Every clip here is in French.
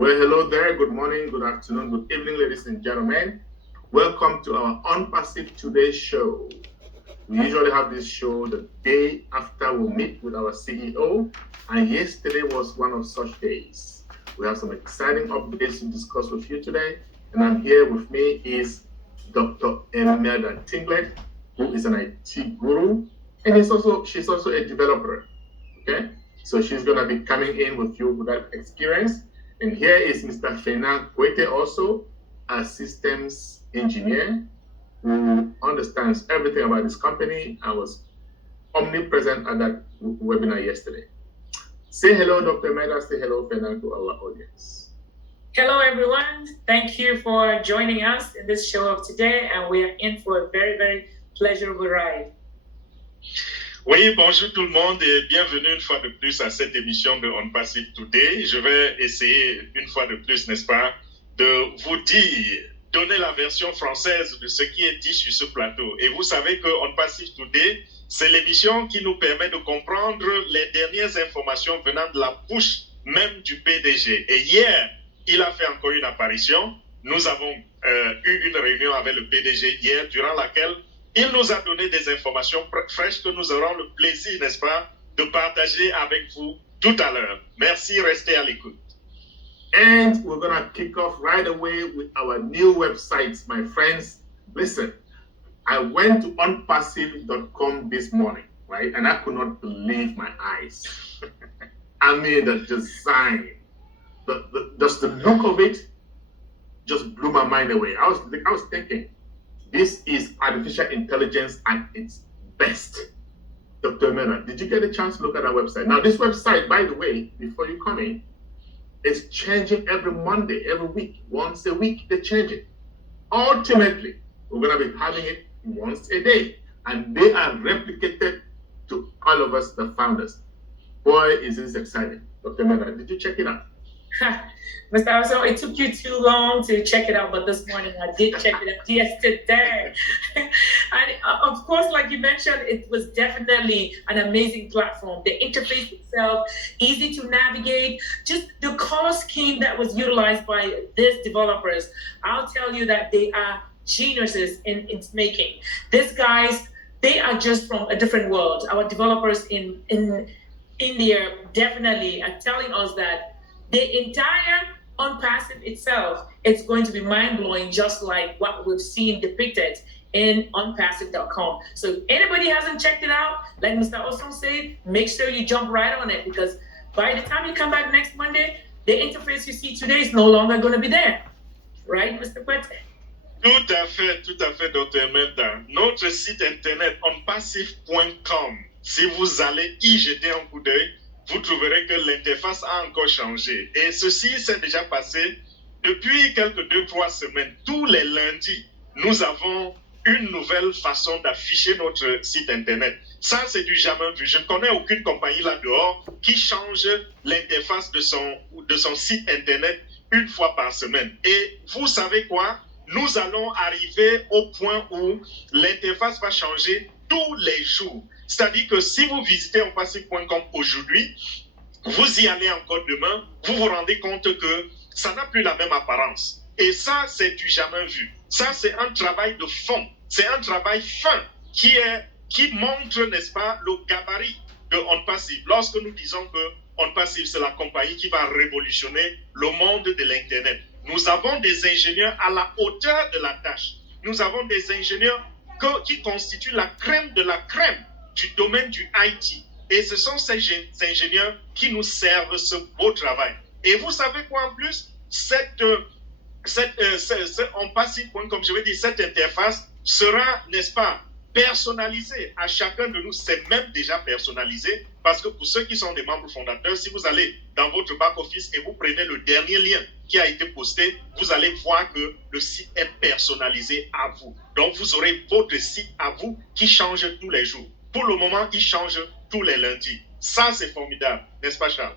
Well, hello there. Good morning, good afternoon, good evening, ladies and gentlemen. Welcome to our Onpassive Today show. We usually have this show the day after we meet with our CEO, and yesterday was one of such days. We have some exciting updates to discuss with you today, and I'm here with me is Dr. Emelda NTINGLET, who is an IT guru, and she's also a developer. Okay, so she's gonna be coming in with you with that experience. And here is Mr. Fernand, KUETE, also a systems engineer who understands everything about this company. I was omnipresent at that webinar yesterday. Say hello, Dr. Meda. Say hello, Fernand, to our audience. Hello, everyone. Thank you for joining us in this show of today, and we are in for a very, very pleasurable ride. Oui, bonjour tout le monde et bienvenue une fois de plus à cette émission de Onpassive Today. Je vais essayer une fois de plus, n'est-ce pas, de vous donner la version française de ce qui est dit sur ce plateau. Et vous savez que Onpassive Today, c'est l'émission qui nous permet de comprendre les dernières informations venant de la bouche même du PDG. Et hier, il a fait encore une apparition. Nous avons eu une réunion avec le PDG hier, durant laquelle il nous a donné des informations fraîches que nous aurons le plaisir, n'est-ce pas, de partager avec vous tout à l'heure. Merci, restez à l'écoute. And we're going to kick off right away with our new website, my friends. Listen, I went to onpassive.com this morning, right? And I could not believe my eyes. I mean, the design, just the look of it just blew my mind away. I was thinking, this is artificial intelligence at its best. Dr. Mena, did you get a chance to look at our website? Now, this website, by the way, before you come in, is changing every Monday, every week. Once a week, they change it. Ultimately, we're going to be having it once a day. And they are replicated to all of us, the founders. Boy, is this exciting. Dr. Mena, did you check it out? Mr. Oso, it took you too long to check it out, but this morning I did check it out yesterday. And of course, like you mentioned, it was definitely an amazing platform. The interface itself, easy to navigate, just the color scheme that was utilized by these developers. I'll tell you that they are geniuses in its making. These guys, they are just from a different world. Our developers in India definitely are telling us that the entire Onpassive itself, it's going to be mind-blowing, just like what we've seen depicted in onpassive.com. So if anybody hasn't checked it out, like Mr. Osong said, make sure you jump right on it, because by the time you come back next Monday, the interface you see today is no longer going to be there. Right, Mr. KUETE? Tout à fait, Dr. Emelda. Notre site internet onpassive.com, si vous allez y jeter un coup d'œil, vous trouverez que l'interface a encore changé. Et ceci s'est déjà passé depuis quelques 2-3 semaines. Tous les lundis, nous avons une nouvelle façon d'afficher notre site internet. Ça, c'est du jamais vu. Je ne connais aucune compagnie là-dehors qui change l'interface de son site internet une fois par semaine. Et vous savez quoi? Nous allons arriver au point où l'interface va changer tous les jours. C'est-à-dire que si vous visitez onpassive.com aujourd'hui, vous y allez encore demain, vous vous rendez compte que ça n'a plus la même apparence. Et ça, c'est du jamais vu. Ça, c'est un travail de fond. C'est un travail fin qui montre, n'est-ce pas, le gabarit de Onpassive. Lorsque nous disons que Onpassive, c'est la compagnie qui va révolutionner le monde de l'Internet. Nous avons des ingénieurs à la hauteur de la tâche. Nous avons des ingénieurs qui constituent la crème de la crème du domaine du IT. Et ce sont ces ingénieurs qui nous servent ce beau travail. Et vous savez quoi en plus? Onpassive.com, je veux dire, cette interface sera, n'est-ce pas, personnalisée à chacun de nous. C'est même déjà personnalisé, parce que pour ceux qui sont des membres fondateurs, si vous allez dans votre back-office et vous prenez le dernier lien qui a été posté, vous allez voir que le site est personnalisé à vous. Donc, vous aurez votre site à vous qui change tous les jours. Pour le moment, il change tous les lundis. Ça, c'est formidable. N'est-ce pas, Charles?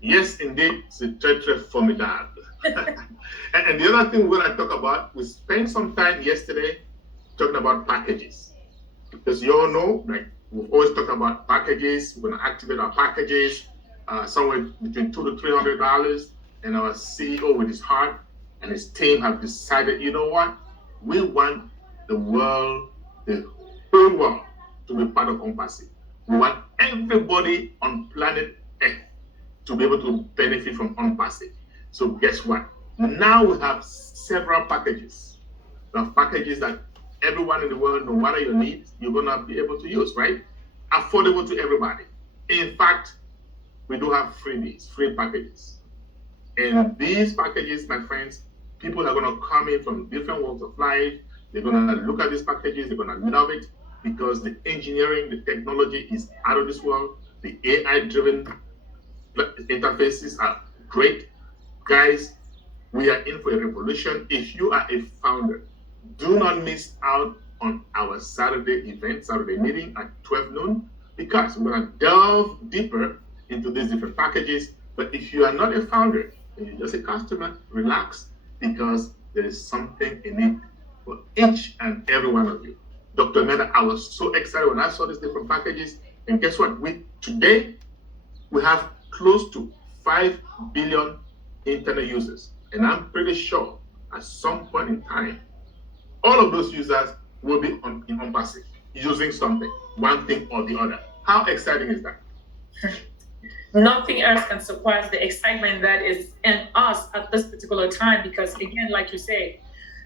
Yes, indeed. C'est très, très formidable. and the other thing we're going to talk about, we spent some time yesterday talking about packages. Because you all know, like, we've always talked about packages. We're going to activate our packages somewhere between $200 to $300. and our CEO with his heart and his team have decided, you know what? We want the whole world to be part of Onpassive. We want everybody on planet Earth to be able to benefit from Onpassive. So guess what? Now we have several packages. We have packages that everyone in the world, no matter your needs, you're gonna be able to use, right? Affordable to everybody. In fact, we do have freebies, free packages. And these packages, my friends, people are gonna come in from different walks of life. They're gonna look at these packages, they're gonna love it because the engineering, the technology is out of this world. The AI-driven interfaces are great. Guys, we are in for a revolution. If you are a founder, do not miss out on our Saturday event, Saturday meeting at 12 noon, because we're going to delve deeper into these different packages. But if you are not a founder and you're just a customer, relax, because there is something in it for each and every one of you. Dr. Emelda, I was so excited when I saw these different packages. And guess what? Today, we have close to 5 billion internet users. And I'm pretty sure at some point in time, all of those users will be in Onpassive, using something, one thing or the other. How exciting is that? Nothing else can surpass the excitement that is in us at this particular time, because again, like you say,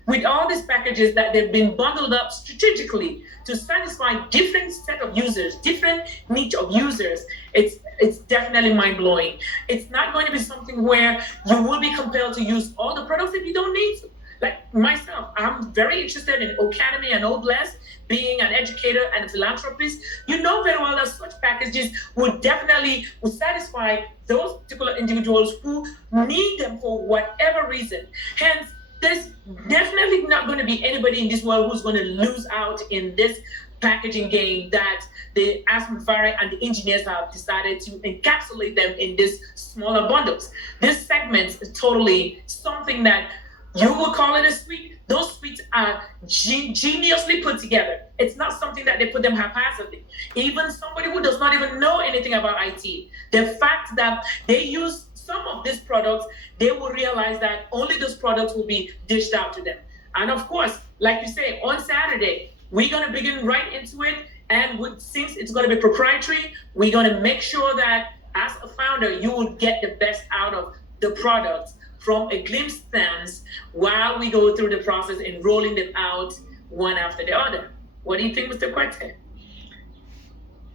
with all these packages that they've been bundled up strategically to satisfy different set of users, different niche of users, it's definitely mind-blowing. It's not going to be something where you will be compelled to use all the products if you don't need to. Like myself, I'm very interested in Academy and Oblast, being an educator and a philanthropist. You know very well that such packages would satisfy those particular individuals who need them for whatever reason. Hence, there's definitely not going to be anybody in this world who's going to lose out in this packaging game that the Asmafari and the engineers have decided to encapsulate them in these smaller bundles. This segment is totally something that you will call it a suite. Those suites are geniusly put together. It's not something that they put them haphazardly. Even somebody who does not even know anything about IT, the fact that they use some of these products, they will realize that only those products will be dished out to them. And of course, like you say, on Saturday, we're going to begin right into it. And since it's going to be proprietary, we're going to make sure that as a founder, you will get the best out of the products from a glimpse stance while we go through the process and rolling them out one after the other. What do you think, Mr. KUETE?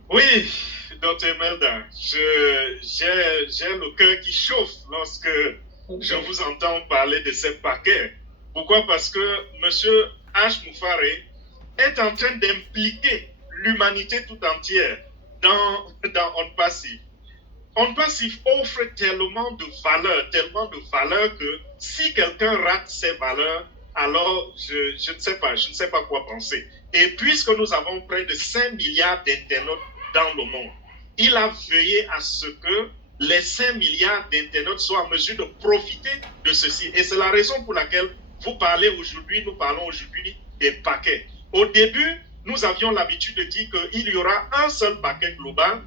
Oui, Dr. Emelda, j'ai le cœur qui chauffe lorsque je vous entends parler de ces paquets. Pourquoi? Parce que M. Asmafari est en train d'impliquer l'humanité tout entière dans Onpassive. Onpassive offre tellement de valeurs que si quelqu'un rate ces valeurs, alors je ne sais pas quoi penser. Et puisque nous avons près de 5 milliards d'internautes dans le monde, il a veillé à ce que les 5 milliards d'internautes soient en mesure de profiter de ceci. Et c'est la raison pour laquelle nous parlons aujourd'hui des paquets. Au début, nous avions l'habitude de dire qu'il y aura un seul paquet global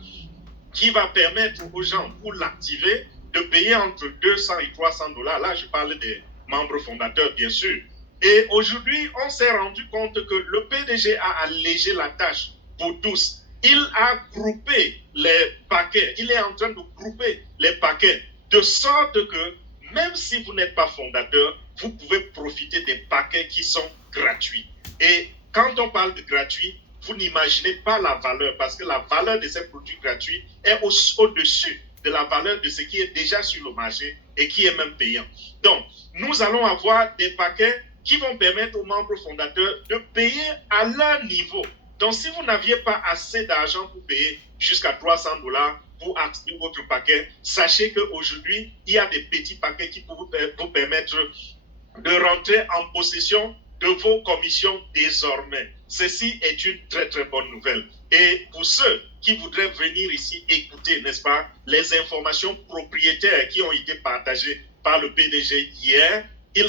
qui va permettre aux gens, pour l'activer, de payer entre 200 et 300 $. Là, je parle des membres fondateurs, bien sûr. Et aujourd'hui, on s'est rendu compte que le PDG a allégé la tâche pour tous. Il a groupé les paquets. Il est en train de grouper les paquets de sorte que, même si vous n'êtes pas fondateur, vous pouvez profiter des paquets qui sont gratuits. Et quand on parle de gratuit, vous n'imaginez pas la valeur, parce que la valeur de ces produits gratuits est au-dessus de la valeur de ce qui est déjà sur le marché et qui est même payant. Donc, nous allons avoir des paquets qui vont permettre aux membres fondateurs de payer à leur niveau. Donc, si vous n'aviez pas assez d'argent pour payer jusqu'à 300 $ pour activer votre paquet, sachez qu'aujourd'hui, il y a des petits paquets qui peuvent vous permettre de rentrer en possession de vos commissions désormais. Ceci est une très très bonne nouvelle. Et pour ceux qui voudraient venir ici écouter, n'est-ce pas, les informations propriétaires qui ont été partagées par le PDG hier, il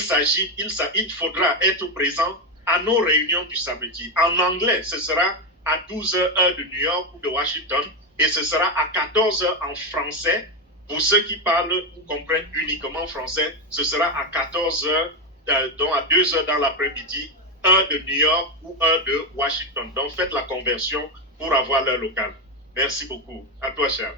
faudra être présent à nos réunions du samedi. En anglais, ce sera à 12h heure de New York ou de Washington, et ce sera à 14h en français Pour ceux qui parlent ou comprennent uniquement français, ce sera à 14h, donc à 2h dans l'après-midi, heure de New York ou heure de Washington. Donc faites la conversion pour avoir l'heure locale. Merci beaucoup. À toi, Charles.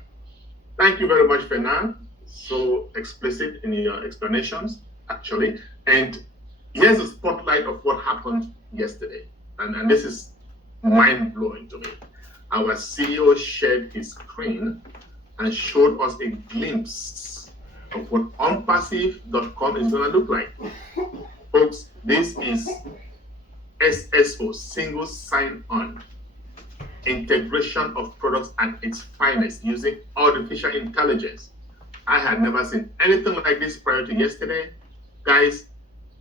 Thank you very much, Fernand. So explicit in your explanations, actually. And here's a spotlight of what happened yesterday. And this is mind-blowing to me. Our CEO shared his screen and showed us a glimpse of what Onpassive.com is going to look like. Folks, this is SSO, single sign-on, integration of products at its finest using artificial intelligence. I had never seen anything like this prior to yesterday. Guys,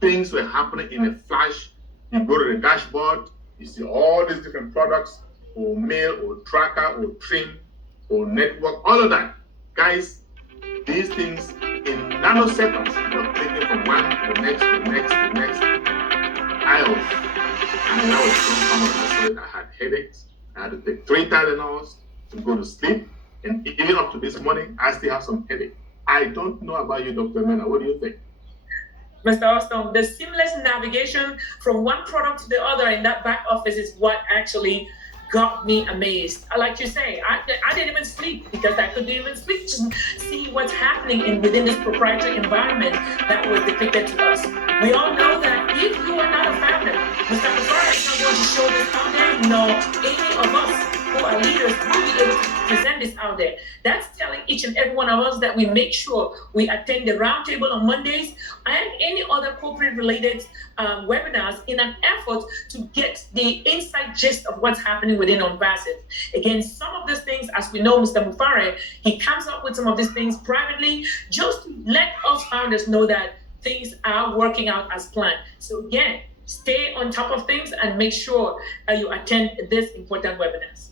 things were happening in a flash. You go to the dashboard, you see all these different products, or mail, or tracker, or trim, or network, all of that. Guys, these things in nanoseconds, you're clicking from one to the next, to the next, to the next. I was dumbfounded. I had headaches. I had to take 3 Tylenols to go to sleep. And even up to this morning, I still have some headache. I don't know about you, Dr. Mena. What do you think? Mr. Austin, the seamless navigation from one product to the other in that back office is what actually got me amazed. Like you say, I didn't even sleep because I couldn't even sleep to see what's happening within this proprietary environment that was depicted to us. We all know that if you are not a founder, Mr. Mufara is not going to show this out there. No, any of us who are leaders will be able to present this out there. That's telling each and every one of us that we make sure we attend the roundtable on Mondays and any other corporate related webinars in an effort to get the inside gist of what's happening within Onpassive. Again, some of these things, as we know, Mr. Mufare, he comes up with some of these things privately just to let us founders know that things are working out as planned. So again, stay on top of things and make sure you attend these important webinars.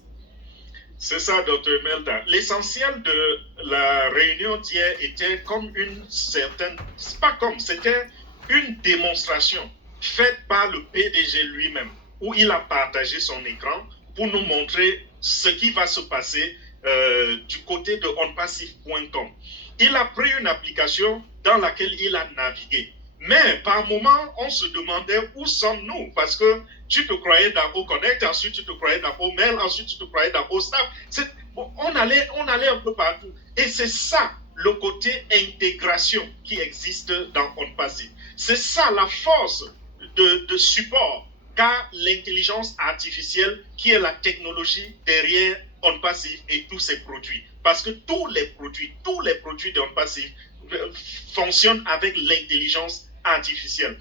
C'est ça, Dr. Emelda. L'essentiel de la réunion d'hier était comme une certaine... C'est pas comme, c'était une démonstration faite par le PDG lui-même, où il a partagé son écran pour nous montrer ce qui va se passer du côté de onpassive.com. Il a pris une application dans laquelle il a navigué. Mais par moment, on se demandait où sommes-nous, parce que tu te croyais dans OConnect, ensuite tu te croyais dans OMail, ensuite tu te croyais dans OStaff. On allait un peu partout. Et c'est ça le côté intégration qui existe dans Onpassive. C'est ça la force de support qu'a l'intelligence artificielle qui est la technologie derrière Onpassive et tous ses produits. Parce que tous les produits de Onpassive fonctionnent avec l'intelligence artificielle.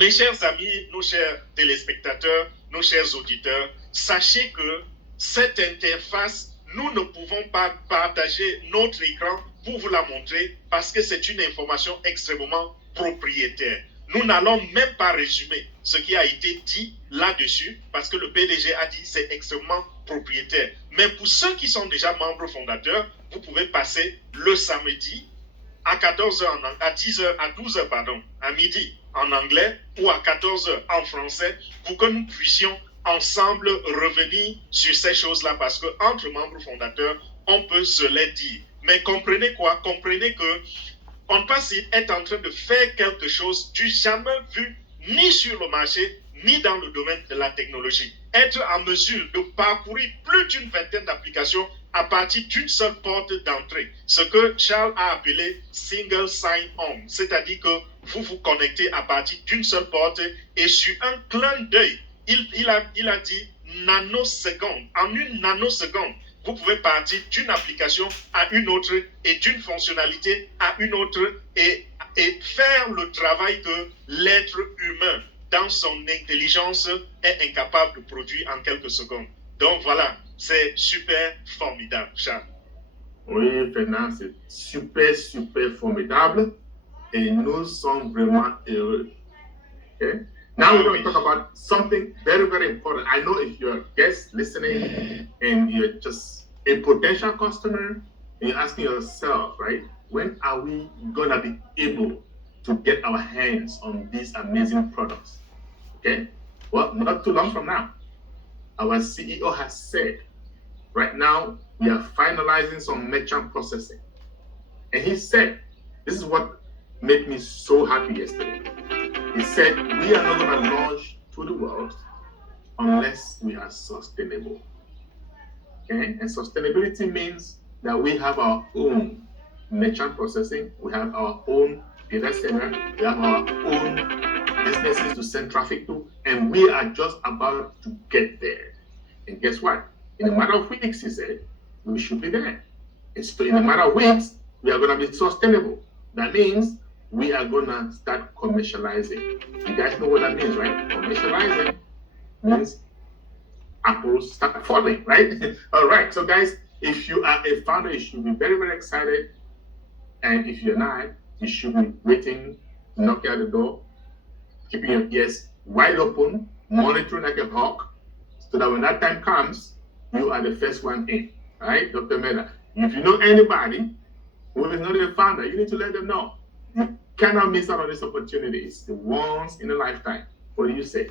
Mes chers amis, nos chers téléspectateurs, nos chers auditeurs, sachez que cette interface, nous ne pouvons pas partager notre écran pour vous la montrer parce que c'est une information extrêmement propriétaire. Nous n'allons même pas résumer ce qui a été dit là-dessus parce que le PDG a dit que c'est extrêmement propriétaire. Mais pour ceux qui sont déjà membres fondateurs, vous pouvez passer le samedi à 14h, à 12h, à midi en anglais ou à 14h en français pour que nous puissions ensemble revenir sur ces choses-là parce que entre membres fondateurs, on peut se les dire. Mais comprenez quoi? Comprenez que Onpassive est en train de faire quelque chose du jamais vu ni sur le marché ni dans le domaine de la technologie. Être en mesure de parcourir plus d'une vingtaine d'applications à partir d'une seule porte d'entrée, ce que Charles a appelé single sign-on, c'est-à-dire que vous vous connectez à partir d'une seule porte et sur un clin d'œil, il a dit nanoseconde, en une nanoseconde, vous pouvez partir d'une application à une autre et d'une fonctionnalité à une autre et faire le travail que l'être humain, dans son intelligence, est incapable de produire en quelques secondes. Donc voilà, c'est super formidable, Charles. Oui, Fernand, c'est super, super formidable et nous sommes vraiment heureux. Okay? Now we're going to talk about something very, very important. I know if you're a guest listening and you're just a potential customer and you're asking yourself, right, when are we going to be able to get our hands on these amazing products? Okay? Well, not too long from now. Our CEO has said, right now, we are finalizing some merchant processing. And he said, this is what made me so happy yesterday. He said, we are not going to launch to the world unless we are sustainable. Okay? And sustainability means that we have our own merchant processing, we have our own data center, we have our own businesses to send traffic to, and we are just about to get there. And guess what? In a matter of weeks, he said, we should be there. And so in a matter of weeks, we are going to be sustainable. That means we are going to start commercializing. You guys know what that means, right? Commercializing means apples start falling, right? All right. So guys, if you are a founder, you should be very, very excited. And if you're not, you should be waiting, knocking at the door, keeping your ears wide open, monitoring like a hawk, so that when that time comes, you are the first one in, right? Dr. Emelda, if you know anybody who is not a founder, you need to let them know. You cannot miss out on these opportunities, the once in a lifetime. What do you say?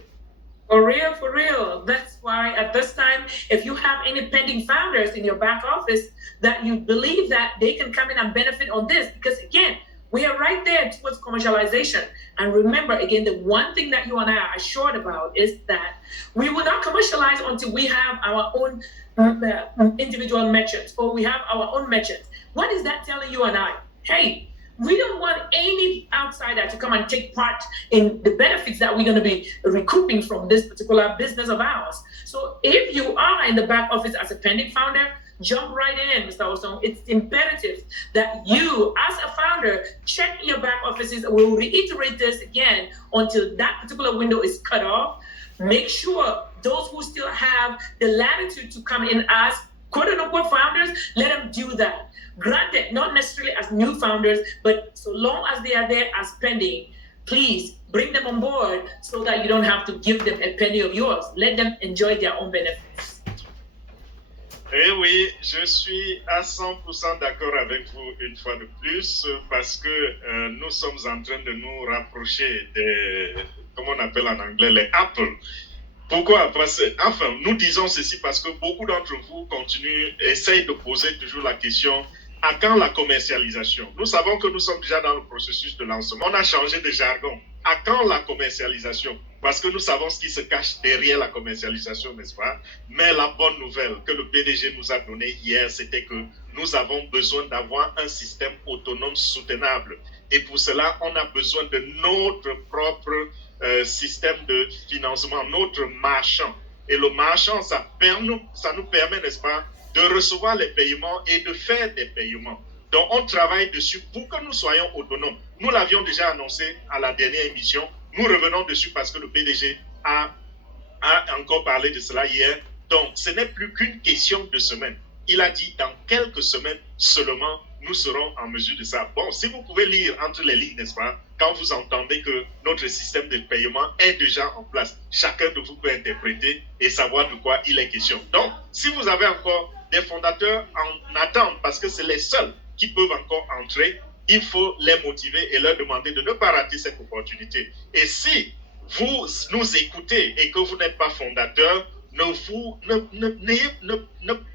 For real, for real. That's why at this time, if you have any pending founders in your back office that you believe that they can come in and benefit on this, because again, we are right there towards commercialization. And remember, again, the one thing that you and I are assured about is that we will not commercialize until we have our own individual merchants, or we have our own merchants. What is that telling you and I? Hey, we don't want any outsider to come and take part in the benefits that we're going to be recouping from this particular business of ours. So if you are in the back office as a pending founder, jump right in, Mr. Osong. It's imperative that you, as a founder, check your back offices. We'll reiterate this again until that particular window is cut off. Make sure those who still have the latitude to come in as quote-unquote founders, let them do that. Granted, not necessarily as new founders, but so long as they are there as pending, please bring them on board so that you don't have to give them a penny of yours. Let them enjoy their own benefits. Eh oui, je suis à 100% d'accord avec vous une fois de plus parce que nous sommes en train de nous rapprocher des, comment on appelle en anglais, les Apple. Pourquoi? Enfin, nous disons ceci parce que beaucoup d'entre vous essayent de poser toujours la question, à quand la commercialisation? Nous savons que nous sommes déjà dans le processus de lancement. On a changé de jargon. À quand la commercialisation? Parce que nous savons ce qui se cache derrière la commercialisation, n'est-ce pas? Mais la bonne nouvelle que le PDG nous a donnée hier, c'était que nous avons besoin d'avoir un système autonome soutenable. Et pour cela, on a besoin de notre propre système de financement, notre marchand. Et le marchand, ça nous permet, n'est-ce pas, de recevoir les paiements et de faire des paiements. Donc, on travaille dessus pour que nous soyons autonomes. Nous l'avions déjà annoncé à la dernière émission. Nous revenons dessus parce que le PDG a encore parlé de cela hier. Donc, ce n'est plus qu'une question de semaine. Il a dit dans quelques semaines seulement, nous serons en mesure de ça. Bon, si vous pouvez lire entre les lignes, n'est-ce pas, quand vous entendez que notre système de paiement est déjà en place, chacun de vous peut interpréter et savoir de quoi il est question. Donc, si vous avez encore des fondateurs en attente, parce que c'est les seuls qui peuvent encore entrer, il faut les motiver et leur demander de ne pas rater cette opportunité. Et si vous nous écoutez et que vous n'êtes pas fondateur, ne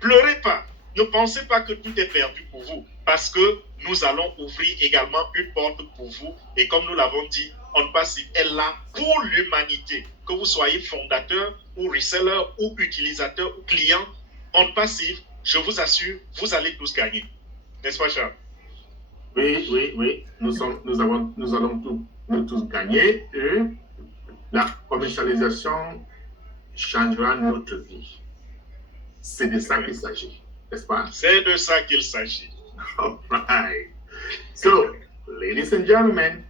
pleurez pas. Ne pensez pas que tout est perdu pour vous, parce que nous allons ouvrir également une porte pour vous. Et comme nous l'avons dit, Onpassive est là pour l'humanité. Que vous soyez fondateur ou reseller ou utilisateur ou client, Onpassive, je vous assure, vous allez tous gagner. N'est-ce pas, Charles? Oui. Nous allons tous gagner. Et la commercialisation changera notre vie. C'est de ça qu'il s'agit, n'est-ce pas? C'est de ça qu'il s'agit. All right. So, ladies and gentlemen,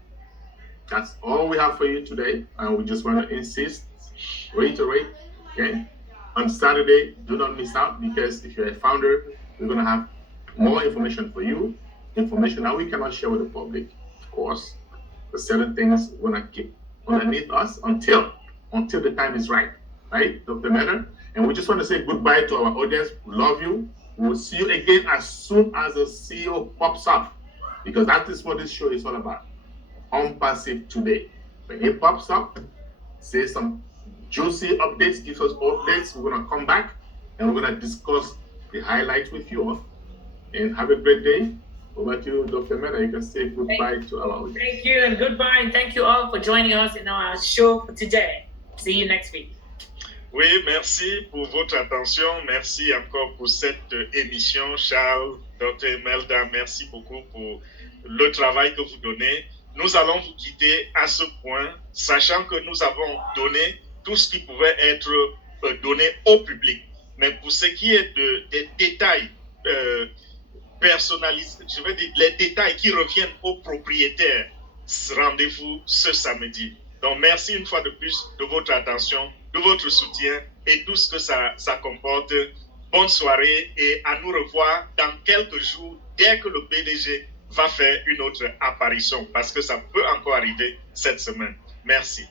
that's all we have for you today. And we just want to reiterate, okay? On Saturday, do not miss out, because if you're a founder, we're going to have more information for you, information that we cannot share with the public, of course. The certain things we're going to keep underneath us until the time is right, Dr. Emelda? And we just want to say goodbye to our audience. We love you. We'll see you again as soon as the CEO pops up, because that is what this show is all about. Onpassive today. When he pops up, say some juicy updates, gives us updates. We're going to come back and we're going to discuss the highlights with you all. And have a great day. Over to you, Dr. Emelda. You can say goodbye to our audience. Thank you and goodbye, and thank you all for joining us in our show for today. See you next week. Oui, merci pour votre attention. Merci encore pour cette émission, Charles, Dr. Emelda. Merci beaucoup pour le travail que vous donnez. Nous allons vous quitter à ce point, sachant que nous avons donné tout ce qui pouvait être donné au public. Mais pour ce qui est des détails personnalisés, je veux dire les détails qui reviennent aux propriétaires, rendez-vous ce samedi. Donc, merci une fois de plus de votre attention, de votre soutien et tout ce que ça comporte. Bonne soirée et à nous revoir dans quelques jours dès que le PDG va faire une autre apparition parce que ça peut encore arriver cette semaine. Merci.